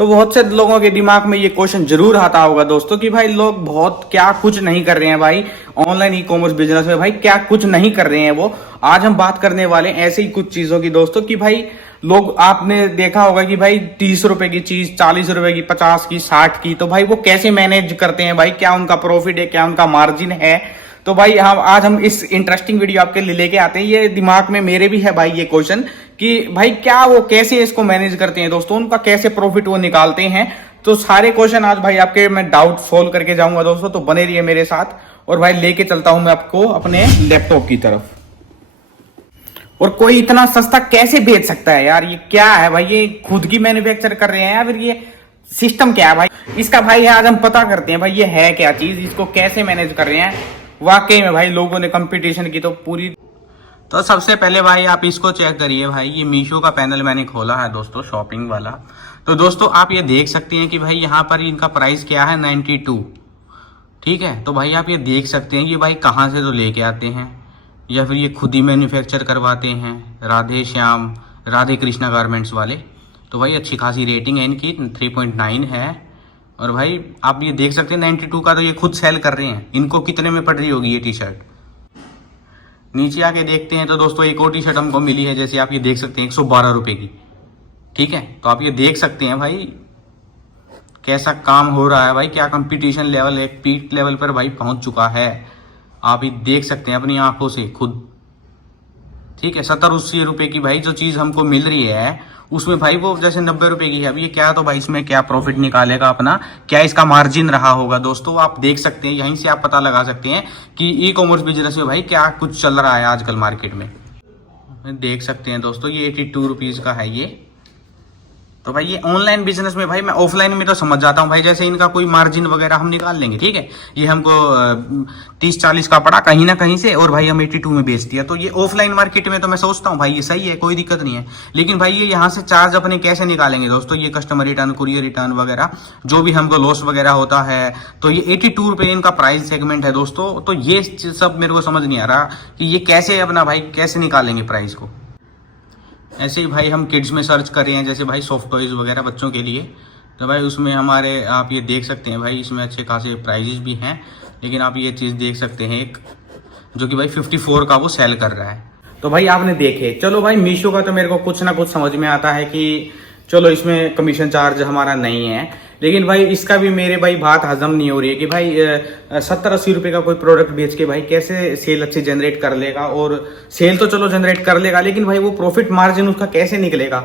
तो बहुत से लोगों के दिमाग में ये क्वेश्चन जरूर आता होगा दोस्तों कि भाई लोग बहुत क्या कुछ नहीं कर रहे हैं भाई ऑनलाइन ई कॉमर्स बिजनेस में, भाई क्या कुछ नहीं कर रहे हैं वो। आज हम बात करने वाले हैं ऐसे ही कुछ चीजों की दोस्तों कि भाई लोग, आपने देखा होगा कि भाई 30 रुपए की चीज 40 रुपए की, 50 की, 60 की, तो भाई वो कैसे मैनेज करते हैं भाई, क्या उनका प्रॉफिट है, क्या उनका मार्जिन है। तो भाई हम इस इंटरेस्टिंग वीडियो आपके लिए लेके आते हैं। ये दिमाग में मेरे भी है भाई ये क्वेश्चन कि भाई क्या वो कैसे इसको मैनेज करते हैं दोस्तों, उनका कैसे प्रॉफिट वो निकालते हैं। तो सारे क्वेश्चन आज भाई आपके मैं डाउट सोल्व करके जाऊंगा दोस्तों, तो बने रहिए मेरे साथ। और भाई लेके चलता हूं मैं आपको अपने लैपटॉप की तरफ। और कोई इतना सस्ता कैसे बेच सकता है यार, ये क्या है भाई, ये खुद की मैन्युफैक्चर कर रहे हैं या फिर ये सिस्टम क्या है भाई इसका। भाई आज हम पता करते हैं भाई ये है क्या चीज, इसको कैसे मैनेज कर रहे हैं। वाकई में भाई लोगों ने कंपटीशन की तो पूरी। तो सबसे पहले भाई आप इसको चेक करिए भाई, ये मीशो का पैनल मैंने खोला है दोस्तों, शॉपिंग वाला। तो दोस्तों आप ये देख सकते हैं कि भाई यहाँ पर इनका प्राइस क्या है 92, ठीक है। तो भाई आप ये देख सकते हैं ये भाई कहाँ से तो लेके आते हैं या फिर ये खुद ही मैन्युफैक्चर करवाते हैं, राधे श्याम राधे कृष्णा गारमेंट्स वाले। तो भाई अच्छी खासी रेटिंग है इनकी, 3.9 है। और भाई आप ये देख सकते हैं 92 का तो ये खुद सेल कर रहे हैं। इनको कितने में पड़ रही होगी ये टी शर्ट, नीचे आके देखते हैं। तो दोस्तों एक और टी शर्ट हमको मिली है, जैसे आप ये देख सकते हैं 112 रुपए की, ठीक है। तो आप ये देख सकते हैं भाई कैसा काम हो रहा है भाई, क्या कंपटीशन लेवल एक पीक लेवल पर भाई पहुंच चुका है। आप ये देख सकते हैं अपनी आंखों से खुद, ठीक है। 70-80 रुपए की भाई जो चीज हमको मिल रही है उसमें भाई वो जैसे 90 रुपए की है। अब ये क्या, तो भाई इसमें क्या प्रॉफिट निकालेगा अपना, क्या इसका मार्जिन रहा होगा दोस्तों, आप देख सकते हैं। यहीं से आप पता लगा सकते हैं कि ई कॉमर्स बिजनेस में भाई क्या कुछ चल रहा है आजकल मार्केट में। देख सकते हैं दोस्तों ये 82 रुपीज का है ये। तो भाई ये ऑनलाइन बिजनेस में भाई मैं ऑफलाइन में तो समझ जाता हूँ भाई, जैसे इनका कोई मार्जिन वगैरह हम निकाल लेंगे, ठीक है। ये हमको 30-40 का पड़ा कहीं ना कहीं से और भाई हम 82 में बेच दिया। तो ये ऑफलाइन मार्केट में तो मैं सोचता हूँ भाई ये सही है, कोई दिक्कत नहीं है। लेकिन भाई ये यहाँ से चार्ज अपने कैसे निकालेंगे दोस्तों, ये कस्टमर रिटर्न, कुरियर रिटर्न वगैरह जो भी हमको लॉस वगैरह होता है। तो ये 82 रुपये इनका प्राइस सेगमेंट है दोस्तों। तो ये सब मेरे को समझ नहीं आ रहा कि ये कैसे अपना भाई कैसे निकालेंगे प्राइस को। ऐसे ही भाई हम किड्स में सर्च कर रहे हैं, जैसे भाई सॉफ्ट टॉयज वगैरह बच्चों के लिए। तो भाई उसमें हमारे आप ये देख सकते हैं भाई इसमें अच्छे खासे प्राइजेस भी हैं। लेकिन आप ये चीज़ देख सकते हैं एक जो कि भाई 54 का वो सेल कर रहा है। तो भाई आपने देखे, चलो भाई मीशो का तो मेरे को कुछ ना कुछ समझ में आता है कि चलो इसमें कमीशन चार्ज हमारा नहीं है। लेकिन भाई इसका भी मेरे भाई बात हजम नहीं हो रही है कि भाई 70-80 रुपए का कोई प्रोडक्ट बेच के भाई कैसे सेल अच्छी जनरेट कर लेगा। और सेल तो चलो जनरेट कर लेगा, लेकिन भाई वो प्रॉफिट मार्जिन उसका कैसे निकलेगा।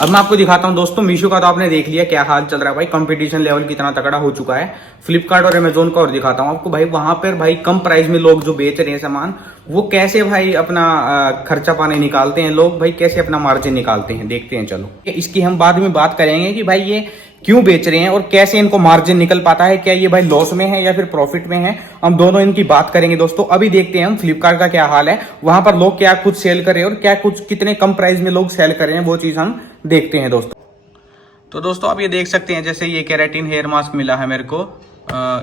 अब मैं आपको दिखाता हूं दोस्तों, मीशो का तो आपने देख लिया क्या हाल चल रहा है भाई, कंपटीशन लेवल कितना तगड़ा हो चुका है। फ्लिपकार्ट और अमेजोन का और दिखाता हूं आपको भाई, वहां पर भाई कम प्राइस में लोग जो बेच रहे हैं सामान, वो कैसे भाई अपना खर्चा पानी निकालते हैं लोग, भाई कैसे अपना मार्जिन निकालते हैं, देखते हैं। चलो इसकी हम बाद में बात करेंगे कि भाई ये क्यों बेच रहे हैं और कैसे इनको मार्जिन निकल पाता है, क्या ये भाई लॉस में है या फिर प्रॉफिट में है, हम दोनों इनकी बात करेंगे दोस्तों। अभी देखते हैं हम फ्लिपकार्ट का क्या हाल है, वहां पर लोग क्या कुछ सेल कर रहे हैं और क्या कुछ कितने कम प्राइस में लोग सेल कर रहे हैं, वो चीज हम देखते हैं दोस्तों। तो दोस्तों आप ये देख सकते हैं, जैसे ये केराटिन हेयर मास्क मिला है मेरे को,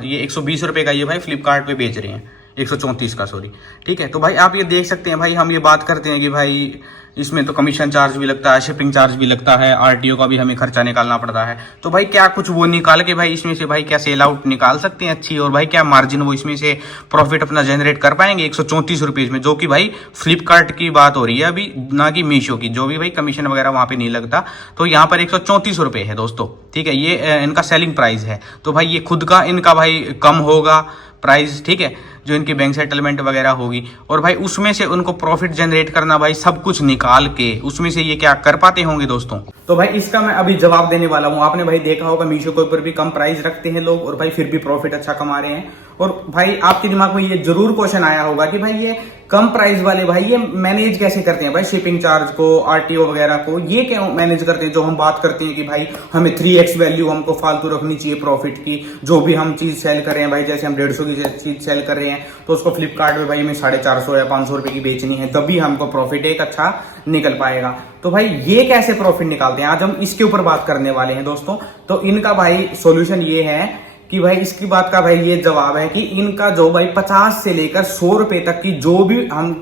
ये 120 रुपए का ये भाई फ्लिपकार्ट पे बेच रहे हैं, 134 का सॉरी, ठीक है। तो भाई आप ये देख सकते हैं भाई, हम ये बात करते हैं कि भाई इसमें तो कमीशन चार्ज भी लगता है, शिपिंग चार्ज भी लगता है, आरटीओ का भी हमें खर्चा निकालना पड़ता है। तो भाई क्या कुछ वो निकाल के भाई इसमें से भाई क्या सेल आउट निकाल सकते हैं अच्छी, और भाई क्या मार्जिन वो इसमें से प्रॉफिट अपना जनरेट कर पाएंगे 134 रुपीज में, जो कि भाई फ्लिपकार्ट की बात हो रही है अभी, ना कि मीशो की, जो भी भाई कमीशन वगैरह वहां पे नहीं लगता। तो यहाँ पर 134 रुपये है दोस्तों, ठीक है। ये इनका सेलिंग प्राइस है। तो भाई ये खुद का इनका भाई कम होगा प्राइस, ठीक है, जो इनकी बैंक सेटलमेंट वगैरह होगी। और भाई उसमें से उनको प्रॉफिट जनरेट करना भाई सब कुछ निकाल के उसमें से ये क्या कर पाते होंगे दोस्तों। तो भाई इसका मैं अभी जवाब देने वाला हूं। आपने भाई देखा होगा मीशो के ऊपर भी कम प्राइस रखते हैं लोग और भाई फिर भी प्रॉफिट अच्छा कमा रहे हैं। और भाई आपके दिमाग में ये जरूर क्वेश्चन आया होगा कि भाई ये कम प्राइस वाले भाई ये मैनेज कैसे करते हैं भाई, शिपिंग चार्ज को, आरटीओ वगैरह को, ये क्यों मैनेज करते हैं। जो हम बात करते हैं कि भाई हमें 3x वैल्यू हमको फालतू रखनी चाहिए प्रॉफिट की, जो भी हम चीज सेल कर रहे हैं भाई, जैसे हम 150 की चीज सेल कर रहे हैं तो उसको फ्लिपकार्ट में भाई हमें 450 या 500 रुपए की बेचनी है, तभी हमको प्रॉफिट एक अच्छा निकल पाएगा। तो भाई ये कैसे प्रॉफिट निकालते हैं, आज हम इसके ऊपर बात करने वाले हैं दोस्तों। तो इनका भाई सोल्यूशन ये है कि भाई इसकी बात का भाई ये जवाब है कि इनका जो भाई 50 से लेकर 100 रुपए तक की जो भी हम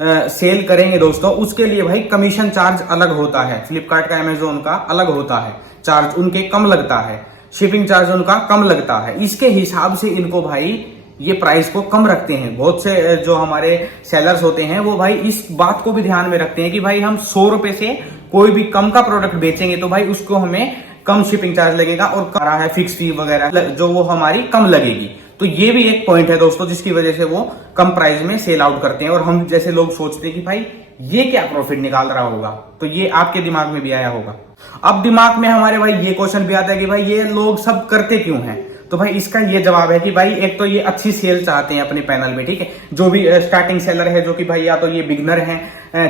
सेल करेंगे दोस्तों, उसके लिए भाई कमीशन चार्ज अलग होता है। फ्लिपकार्ट का, अमेजोन का अलग होता है चार्ज, उनके कम लगता है, शिपिंग चार्ज उनका कम लगता है। इसके हिसाब से इनको भाई ये प्राइस को कम रखते हैं। बहुत से जो हमारे सेलर्स होते हैं वो भाई इस बात को भी ध्यान में रखते हैं कि भाई हम 100 रुपए से कोई भी कम का प्रोडक्ट बेचेंगे तो भाई उसको हमें कम शिपिंग चार्ज लगेगा और करा है फिक्स फी वगैरह जो वो हमारी कम लगेगी। तो ये भी एक पॉइंट है दोस्तों जिसकी वजह से वो कम प्राइस में सेल आउट करते हैं। और हम जैसे लोग सोचते हैं कि भाई ये क्या प्रॉफिट निकाल रहा होगा, तो ये आपके दिमाग में भी आया होगा। अब दिमाग में हमारे भाई ये क्वेश्चन भी आता है कि भाई ये लोग सब करते क्यों हैं। तो भाई इसका ये जवाब है कि भाई एक तो ये अच्छी सेल चाहते हैं अपने पैनल में, ठीक है। जो भी स्टार्टिंग सेलर है, जो कि भाई या तो ये बिगनर है,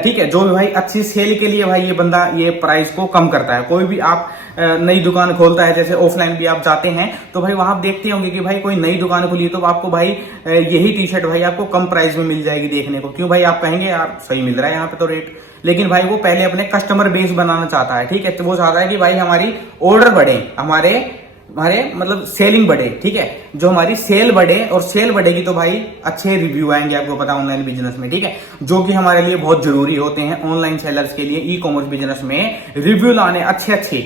ठीक है, जो भी भाई अच्छी सेल के लिए भाई ये बंदा ये प्राइस को कम करता है। कोई भी आप नई दुकान खोलता है, जैसे ऑफलाइन भी आप जाते हैं तो भाई वहां आप देखते होंगे कि भाई कोई नई दुकान खुली तो आपको भाई यही टी शर्ट भाई आपको कम प्राइस में मिल जाएगी देखने को। क्यों भाई, आप कहेंगे यार सही मिल रहा है यहाँ पे तो रेट, लेकिन भाई वो पहले अपने कस्टमर बेस बनाना चाहता है, ठीक है। तो वो चाहता है कि भाई हमारी ऑर्डर बढ़े, हमारे मतलब सेलिंग बढ़े, ठीक है, जो हमारी सेल बढ़े, और सेल बढ़ेगी तो भाई अच्छे रिव्यू आएंगे, आपको पता ऑनलाइन बिजनेस में, ठीक है, जो कि हमारे लिए बहुत जरूरी होते हैं। ऑनलाइन सेलर्स के लिए ई कॉमर्स बिजनेस में रिव्यू लाने अच्छे,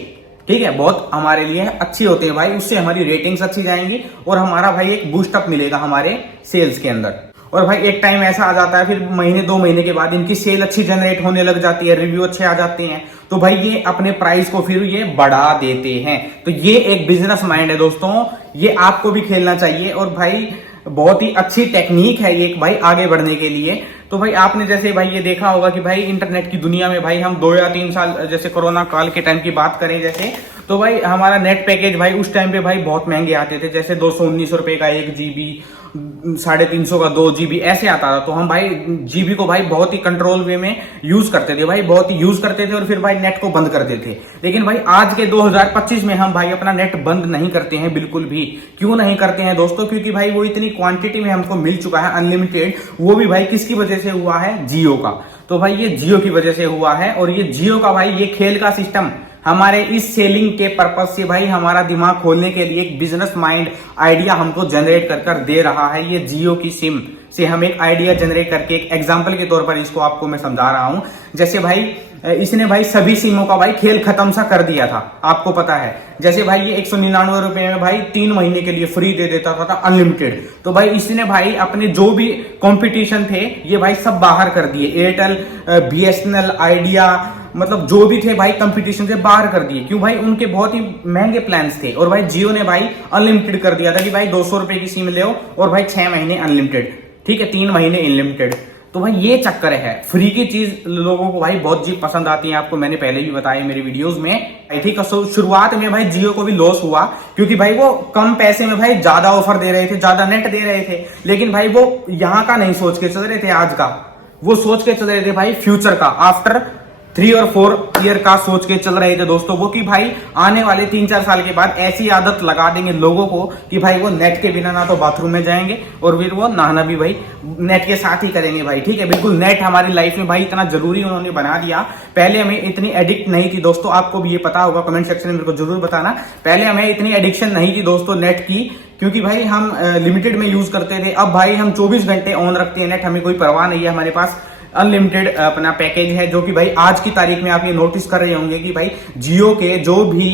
ठीक है, बहुत हमारे लिए अच्छे होते हैं भाई। उससे हमारी रेटिंग्स अच्छी जाएंगी और हमारा भाई एक बूस्टअप मिलेगा हमारे सेल्स के अंदर। और भाई एक टाइम ऐसा आ जाता है, फिर महीने 2 महीने के बाद इनकी सेल अच्छी जनरेट होने लग जाती है, रिव्यू अच्छे आ जाते हैं, तो भाई ये अपने प्राइस को फिर ये बढ़ा देते हैं। तो ये एक बिजनेस माइंड है दोस्तों, ये आपको भी खेलना चाहिए। और भाई बहुत ही अच्छी टेक्निक है ये भाई आगे बढ़ने के लिए। तो भाई आपने जैसे भाई ये देखा होगा कि भाई इंटरनेट की दुनिया में भाई हम 2 या 3 साल, जैसे कोरोना काल के टाइम की बात करें जैसे, तो भाई हमारा नेट पैकेज भाई उस टाइम पे भाई बहुत महंगे आते थे, जैसे 219 रुपए का 1 GB, 350 का 2 GB ऐसे आता था। तो हम भाई जीबी को भाई बहुत ही कंट्रोल वे में यूज करते थे भाई, बहुत ही यूज करते थे और फिर भाई नेट को बंद कर देते थे। लेकिन भाई आज के 2025 में हम भाई अपना नेट बंद नहीं करते हैं बिल्कुल भी। क्यों नहीं करते हैं दोस्तों? क्योंकि भाई वो इतनी क्वांटिटी में हमको मिल चुका है अनलिमिटेड। वो भी भाई किसकी वजह से हुआ है? जियो का। तो भाई ये जियो की वजह से हुआ है। और ये जियो का भाई ये खेल का सिस्टम हमारे इस सेलिंग के पर्पज से भाई हमारा दिमाग खोलने के लिए एक बिजनेस माइंड आइडिया हमको जनरेट कर दे रहा है। ये जियो की सिम से हम एक आइडिया जनरेट करके, एक एग्जांपल के तौर पर इसको आपको मैं समझा रहा हूं। जैसे भाई इसने भाई सभी सिमों का भाई खेल खत्म सा कर दिया था, आपको पता है। जैसे भाई ये 199 रुपए में भाई 3 महीने के लिए फ्री दे देता था अनलिमिटेड। तो भाई इसने भाई अपने जो भी कंपटीशन थे ये भाई सब बाहर कर दिए। एयरटेल, BSNL, आइडिया, मतलब जो भी थे भाई कंपटीशन से बाहर कर दिए। क्यों भाई? उनके बहुत ही महंगे प्लान्स थे। और भाई जियो ने भाई अनलिमिटेड कर दिया था कि भाई 200 रुपए की सिम ले और भाई 6 महीने अनलिमिटेड, ठीक है, 3 महीने अनलिमिटेड। तो भाई ये चक्कर है, फ्री की चीज लोगों को भाई बहुत जी पसंद आती है। आपको मैंने पहले भी बताया मेरी वीडियोस में, ठीक है। शुरुआत में भाई जियो को भी लॉस हुआ क्योंकि भाई वो कम पैसे में भाई ज्यादा ऑफर दे रहे थे, ज्यादा नेट दे रहे थे। लेकिन भाई वो यहाँ का नहीं सोच के चल रहे थे आज का, वो सोच के चल रहे थे भाई फ्यूचर का, आफ्टर 3 और 4 ईयर का सोच के चल रहे थे दोस्तों। वो कि भाई आने वाले 3-4 साल के बाद ऐसी आदत लगा देंगे लोगों को कि भाई वो नेट के बिना ना तो बाथरूम में जाएंगे और फिर वो नहाना भी भाई नेट के साथ ही करेंगे भाई, ठीक है। बिल्कुल नेट हमारी लाइफ में भाई इतना जरूरी उन्होंने बना दिया। पहले हमें इतनी एडिक्ट नहीं थी दोस्तों, आपको भी ये पता होगा, कमेंट सेक्शन में मेरे को जरूर बताना। पहले हमें इतनी एडिक्शन नहीं थी दोस्तों नेट की, क्योंकि भाई हम लिमिटेड में यूज करते थे। अब भाई हम 24 घंटे ऑन रखते हैं नेट, हमें कोई परवाह नहीं है। हमारे पास अनलिमिटेड अपना पैकेज है, जो कि भाई आज की तारीख में आप ये नोटिस कर रहे होंगे कि भाई जियो के जो भी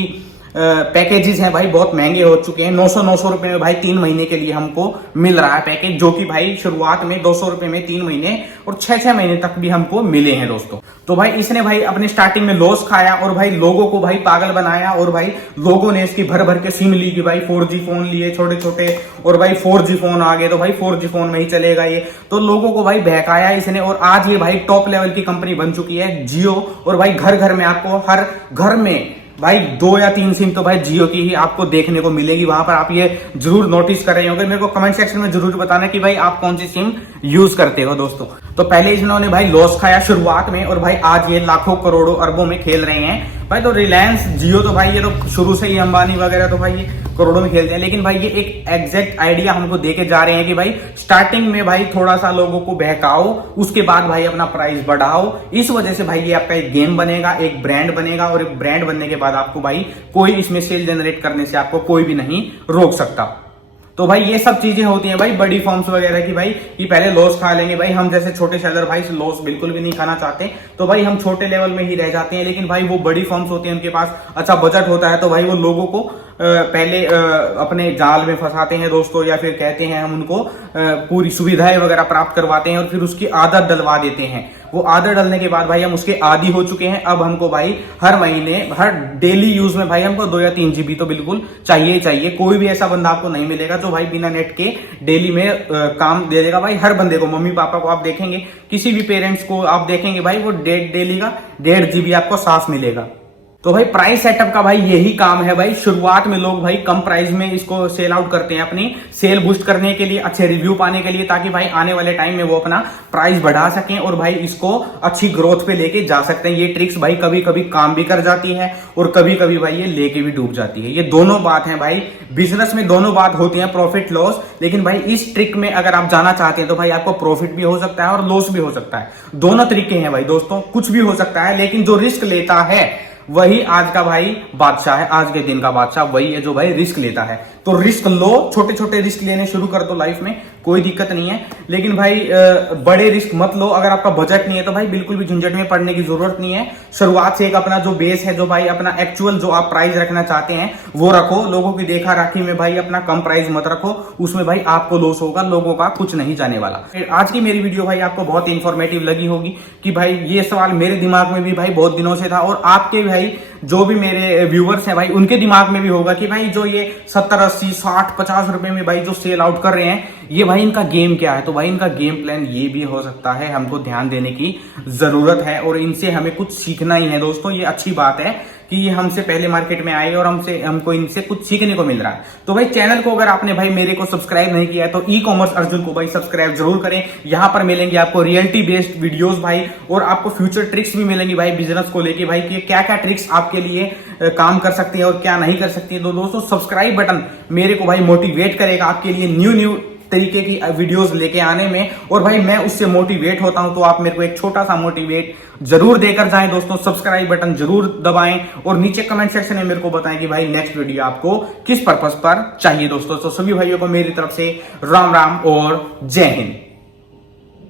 पैकेजेस हैं भाई बहुत महंगे हो चुके हैं। 900 रुपए में भाई 3 महीने के लिए हमको मिल रहा है पैकेज, जो कि भाई शुरुआत में 200 रुपए में 3 महीने और 6-6 महीने तक भी हमको मिले हैं दोस्तों। तो भाई इसने भाई अपने स्टार्टिंग में लॉस खाया और भाई लोगों को भाई पागल बनाया। और भाई लोगों ने इसकी भर भर के सिम ली कि भाई 4G फोन लिए छोटे छोटे, और भाई 4G फोन आ गए तो भाई 4G फोन में ही चलेगा ये। तो लोगों को भाई बहकाया इसने, और आज ये भाई टॉप लेवल की कंपनी बन चुकी है जियो। और भाई घर घर में आपको, हर घर में भाई 2 या 3 सिम तो भाई जियो की ही आपको देखने को मिलेगी। वहां पर आप ये जरूर नोटिस कर रहे होंगे। मेरे को कमेंट सेक्शन में जरूर बताना कि भाई आप कौन सी सिम यूज करते हो दोस्तों। तो पहले इन्होंने भाई लॉस खाया शुरुआत में, और भाई आज ये लाखों करोड़ों अरबों में खेल रहे हैं भाई। तो रिलायंस जियो तो भाई ये तो शुरू से ही अंबानी वगैरह तो भाई ये करोड़ों में खेलते हैं। लेकिन भाई ये एक एग्जैक्ट आइडिया हमको देके जा रहे हैं कि भाई स्टार्टिंग में भाई थोड़ा सा लोगों को बहकाओ, उसके बाद भाई अपना प्राइस बढ़ाओ। इस वजह से भाई ये आपका एक गेम बनेगा, एक ब्रांड बनेगा, और एक ब्रांड बनने के बाद आपको भाई कोई इसमें सेल जनरेट करने से आपको कोई भी नहीं रोक सकता। तो भाई ये सब चीजें होती हैं भाई बड़ी फर्म्स वगैरह की भाई, कि पहले लॉस खा लेंगे भाई। हम जैसे छोटे सेलर भाई लॉस बिल्कुल भी नहीं खाना चाहते, तो भाई हम छोटे लेवल में ही रह जाते हैं। लेकिन भाई वो बड़ी फर्म्स होती हैं, उनके पास अच्छा बजट होता है, तो भाई वो लोगों को पहले अपने जाल में फंसाते हैं दोस्तों, या फिर कहते हैं हम उनको पूरी सुविधाएं वगैरह प्राप्त करवाते हैं और फिर उसकी आदत डलवा देते हैं। वो आदत डलने के बाद भाई हम उसके आदी हो चुके हैं। अब हमको भाई हर महीने हर डेली यूज में भाई हमको 2 या 3 जीबी तो बिल्कुल चाहिए ही चाहिए। कोई भी ऐसा बंदा आपको नहीं मिलेगा जो भाई बिना नेट के डेली में काम दे देगा। भाई हर बंदे को, मम्मी पापा को आप देखेंगे, किसी भी पेरेंट्स को आप देखेंगे भाई वो डेली का 1.5 जीबी आपको साफ मिलेगा। तो भाई प्राइस सेटअप का भाई यही काम है भाई। शुरुआत में लोग भाई कम प्राइस में इसको सेल आउट करते हैं, अपनी सेल बूस्ट करने के लिए, अच्छे रिव्यू पाने के लिए, ताकि भाई आने वाले टाइम में वो अपना प्राइस बढ़ा सकें और भाई इसको अच्छी ग्रोथ पे लेके जा सकते हैं। ये ट्रिक्स भाई कभी कभी काम भी कर जाती है और कभी कभी भाई ये लेके भी डूब जाती है। ये दोनों बात है भाई, बिजनेस में दोनों बात होती है, प्रॉफिट लॉस। लेकिन भाई इस ट्रिक में अगर आप जाना चाहते हैं तो भाई आपको प्रॉफिट भी हो सकता है और लॉस भी हो सकता है। दोनों तरीके हैं भाई दोस्तों, कुछ भी हो सकता है। लेकिन जो रिस्क लेता है वही आज का भाई बादशाह है, आज के दिन का बादशाह वही है जो भाई रिस्क लेता है। तो रिस्क लो, छोटे छोटे रिस्क लेने शुरू कर दो लाइफ में, कोई दिक्कत नहीं है। लेकिन भाई बड़े रिस्क मत लो। अगर आपका बजट नहीं है तो भाई बिल्कुल भी झंझट में पड़ने की जरूरत नहीं है। शुरुआत से एक अपना जो बेस है, जो भाई अपना एक्चुअल जो आप प्राइस रखना चाहते हैं वो रखो। लोगों की देखा राखी में भाई अपना कम प्राइस मत रखो, उसमें भाई आपको लॉस होगा, लोगों का कुछ नहीं जाने वाला। आज की मेरी वीडियो भाई आपको बहुत इंफॉर्मेटिव लगी होगी कि भाई ये सवाल मेरे दिमाग में भी भाई बहुत दिनों से था, और आपके भाई जो भी मेरे व्यूवर्स हैं भाई उनके दिमाग में भी होगा कि भाई जो ये 70, 80, 60, 50 रुपए में भाई जो सेल आउट कर रहे हैं, ये भाई इनका गेम क्या है। तो भाई इनका गेम प्लान ये भी हो सकता है, हमको ध्यान देने की जरूरत है और इनसे हमें कुछ सीखना ही है दोस्तों। ये अच्छी बात है कि ये हमसे पहले मार्केट में आए और हमको इनसे कुछ सीखने को मिल रहा है। तो भाई चैनल को अगर आपने भाई मेरे को सब्सक्राइब नहीं किया है तो ई कॉमर्स अर्जुन को भाई सब्सक्राइब जरूर करें। यहाँ पर मिलेंगे आपको रियलिटी बेस्ड वीडियोस भाई, और आपको फ्यूचर ट्रिक्स भी मिलेंगी भाई बिजनेस को लेके भाई, कि क्या क्या ट्रिक्स आपके लिए काम कर सकती है और क्या नहीं कर सकती है। तो दोस्तों सब्सक्राइब बटन मेरे को भाई मोटिवेट करेगा आपके लिए न्यू तरीके की वीडियोस लेके आने में, और भाई मैं उससे मोटिवेट होता हूं। तो आप मेरे को एक छोटा सा मोटिवेट जरूर देकर जाएं दोस्तों। सब्सक्राइब बटन जरूर दबाएं और नीचे कमेंट सेक्शन में मेरे को बताएं कि भाई नेक्स्ट वीडियो आपको किस पर्पस पर चाहिए दोस्तों। तो सभी भाइयों को मेरी तरफ से राम राम और जय हिंद।